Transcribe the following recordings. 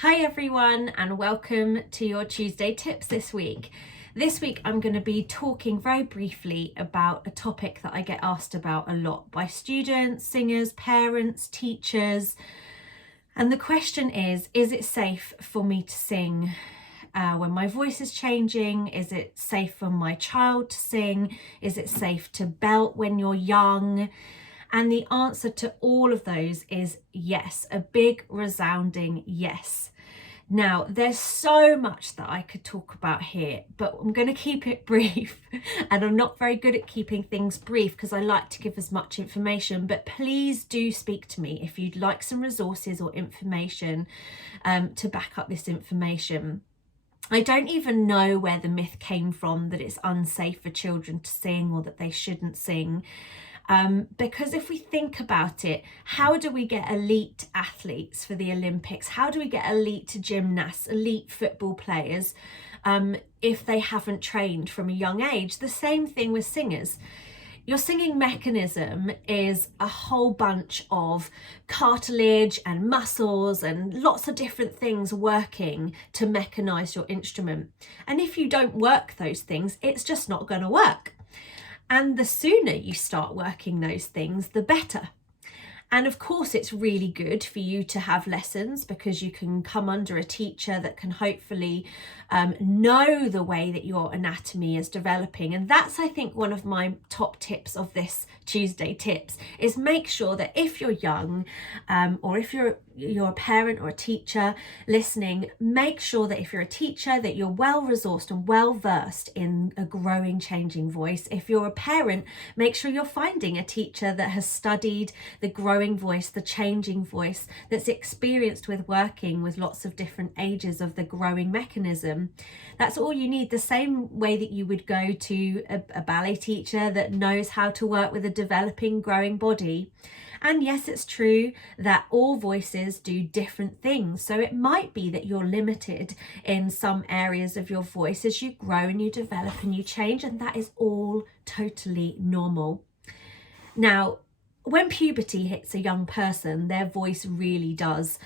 Hi everyone, and welcome to your Tuesday tips this week. This week I'm going to be talking very briefly about a topic that I get asked about a lot by students, singers, parents, teachers. And the question is it safe for me to sing when my voice is changing? Is it safe for my child to sing? Is it safe to belt when you're young? And the answer to all of those is yes, a big resounding yes. Now, there's so much that I could talk about here, but I'm going to keep it brief. And I'm not very good at keeping things brief because I like to give as much information, but please do speak to me if you'd like some resources or information to back up this information. I don't even know where the myth came from that it's unsafe for children to sing or that they shouldn't sing. Because if we think about it, how do we get elite athletes for the Olympics? How do we get elite gymnasts, elite football players, if they haven't trained from a young age? The same thing with singers. Your singing mechanism is a whole bunch of cartilage and muscles and lots of different things working to mechanize your instrument. And if you don't work those things, it's just not going to work. And the sooner you start working those things, the better. And of course, it's really good for you to have lessons because you can come under a teacher that can hopefully know the way that your anatomy is developing. And that's, I think, one of my top tips of this Tuesday tips is make sure that if you're young or if you're a parent or a teacher listening, make sure that if you're a teacher that you're well resourced and well versed in a growing, changing voice. If you're a parent, make sure you're finding a teacher that has studied the growing voice, the changing voice, that's experienced with working with lots of different ages of the growing mechanism. That's all you need. The same way that you would go to a ballet teacher that knows how to work with a developing, growing body. And yes, it's true that all voices do different things. So it might be that you're limited in some areas of your voice as you grow and you develop and you change, and that is all totally normal. Now, when puberty hits a young person, their voice really does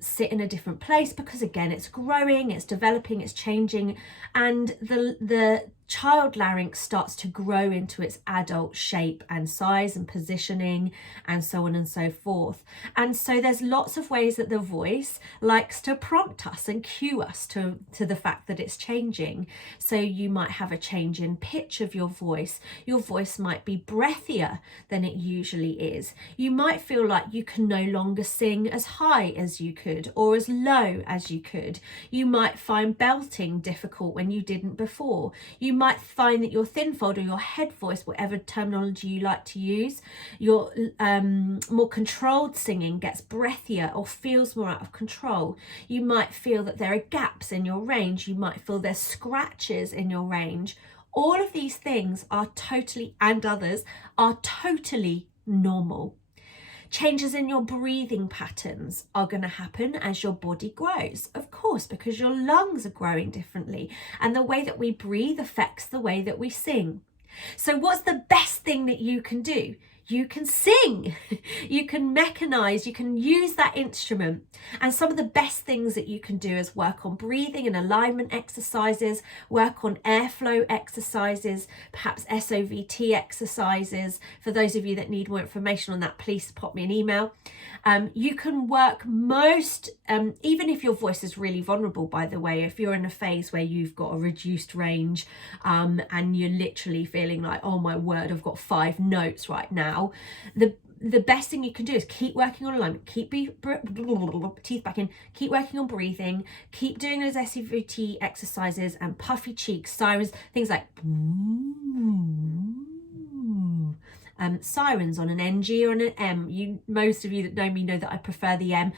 sit in a different place because, again, it's growing, it's developing, it's changing, and the child larynx starts to grow into its adult shape and size and positioning and so on and so forth. And so there's lots of ways that the voice likes to prompt us and cue us to the fact that it's changing. So you might have a change in pitch of your voice. Your voice might be breathier than it usually is. You might feel like you can no longer sing as high as you could or as low as you could. You might find belting difficult when you didn't before. You might find that your thin fold or your head voice, whatever terminology you like to use, your more controlled singing gets breathier or feels more out of control. You might feel that there are gaps in your range. You might feel there's scratches in your range. All of these things are totally, and others are totally normal. Changes in your breathing patterns are going to happen as your body grows, of course, because your lungs are growing differently, and the way that we breathe affects the way that we sing. So what's the best thing that you can do? You can sing, you can mechanize, you can use that instrument. And some of the best things that you can do is work on breathing and alignment exercises, work on airflow exercises, perhaps SOVT exercises. For those of you that need more information on that, please pop me an email. You can work most, even if your voice is really vulnerable, by the way, if you're in a phase where you've got a reduced range and you're literally feeling like, oh my word, I've got 5 notes right now. The best thing you can do is keep working on alignment, keep teeth back in, keep working on breathing, keep doing those SOVT exercises and puffy cheeks, sirens, things like sirens on an NG or on an M. Most of you that know me know that I prefer the M.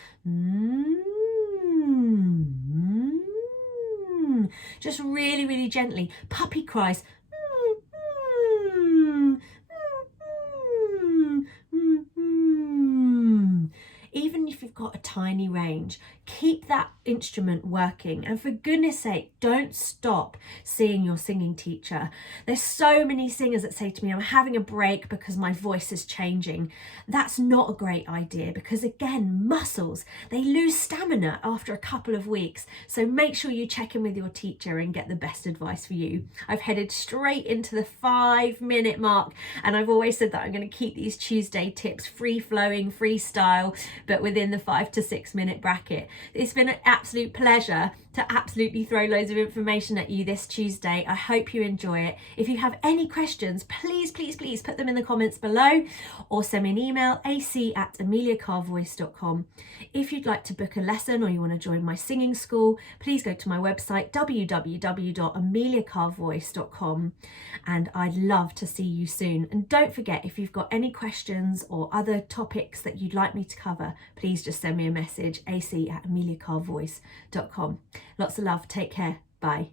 Just really, really gently. Puppy cries. Even if you've got got a tiny range. Keep that instrument working, and for goodness sake, don't stop seeing your singing teacher. There's so many singers that say to me, I'm having a break because my voice is changing. That's not a great idea, because again, muscles, they lose stamina after a couple of weeks. So make sure you check in with your teacher and get the best advice for you. I've headed straight into the 5-minute mark, and I've always said that I'm going to keep these Tuesday tips free flowing, freestyle, but within the 5 to 6 minute bracket. It's been an absolute pleasure to absolutely throw loads of information at you this Tuesday. I hope you enjoy it. If you have any questions, please put them in the comments below, or send me an email, ac@ameliacarvoice.com. If you'd like to book a lesson or you want to join my singing school, please go to my website, www.ameliacarvoice.com, and I'd love to see you soon. And don't forget, if you've got any questions or other topics that you'd like me to cover, please just send me a message, ac@ameliacarvoice.com. Lots of love. Take care. Bye.